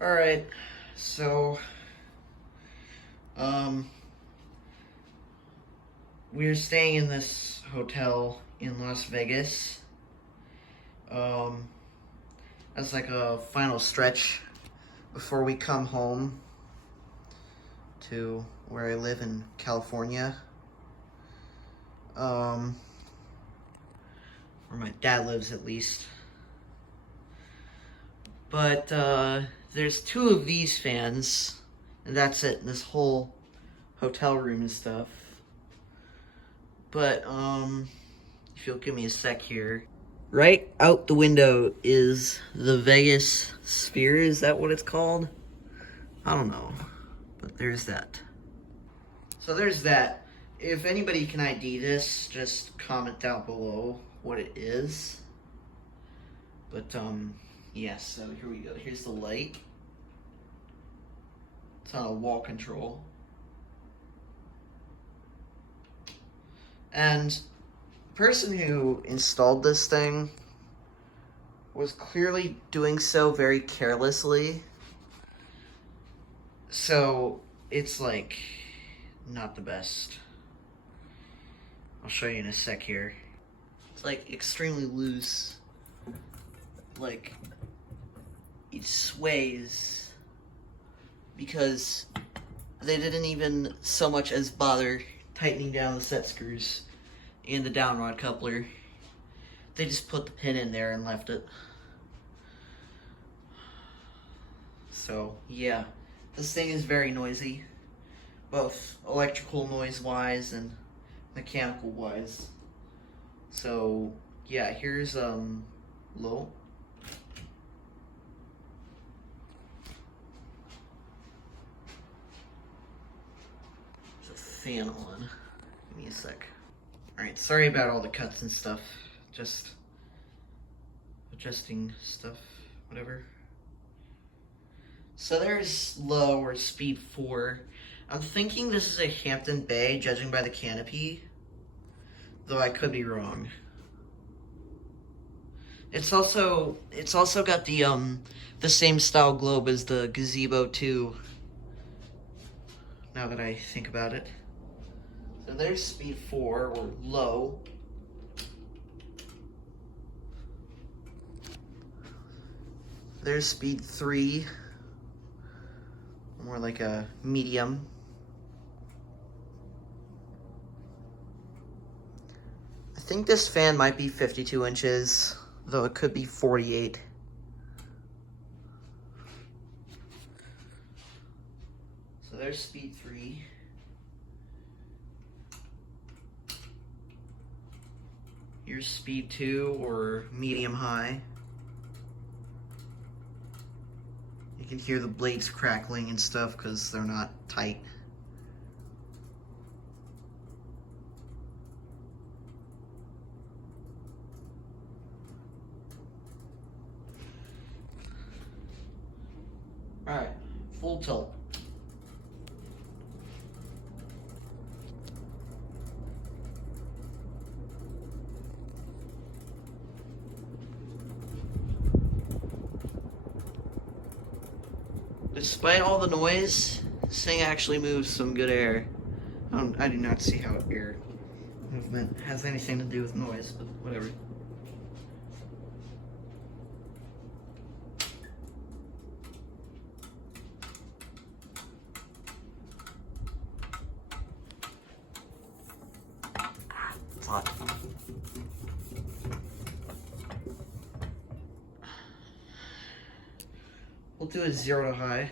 Alright, so, we're staying in this hotel in Las Vegas, um, as like a final stretch before we come home to where I live in California, where my dad lives at least. But, there's two of these fans, and that's it, this whole hotel room and stuff. But, if you'll give me a sec here. Right out the window is the Vegas Sphere, is that what it's called? I don't know, but there's that. So there's that. If anybody can ID this, just comment down below what it is. But, yeah, so here we go. Here's the light. It's on a wall control. And the person who installed this thing was clearly doing so very carelessly. So it's like not the best. I'll show you in a sec here. It's like extremely loose. Like it sways because they didn't even so much as bother tightening down the set screws and the down rod coupler. They just put the pin in there and left it. So yeah, this thing is very noisy, both electrical noise wise and mechanical wise. So yeah, here's low. Fan on. Give me a sec. Alright, sorry about all the cuts and stuff. Just adjusting stuff, whatever. So there's low, or speed 4. I'm thinking this is a Hampton Bay, judging by the canopy, though I could be wrong. It's also got the same style globe as the Gazebo 2. Now that I think about it. So there's speed 4, or low. There's speed 3, more like a medium. I think this fan might be 52 inches, though it could be 48. So there's speed 3. Here's speed 2, or medium high. You can hear the blades crackling and stuff because they're not tight. Alright, full tilt. Despite all the noise, this thing actually moves some good air. I do not see how air movement has anything to do with noise, but whatever. It's hot. We'll do a 0 to high.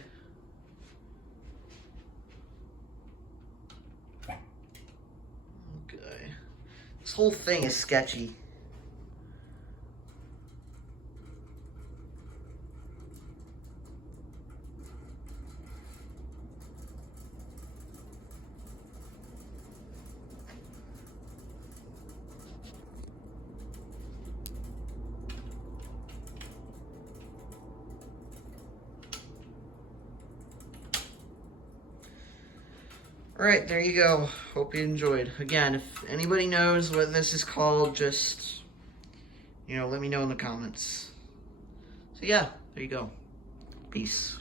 Okay. This whole thing is sketchy. Alright, there you go. Hope you enjoyed. Again, if anybody knows what this is called, just, let me know in the comments. So yeah, there you go. Peace.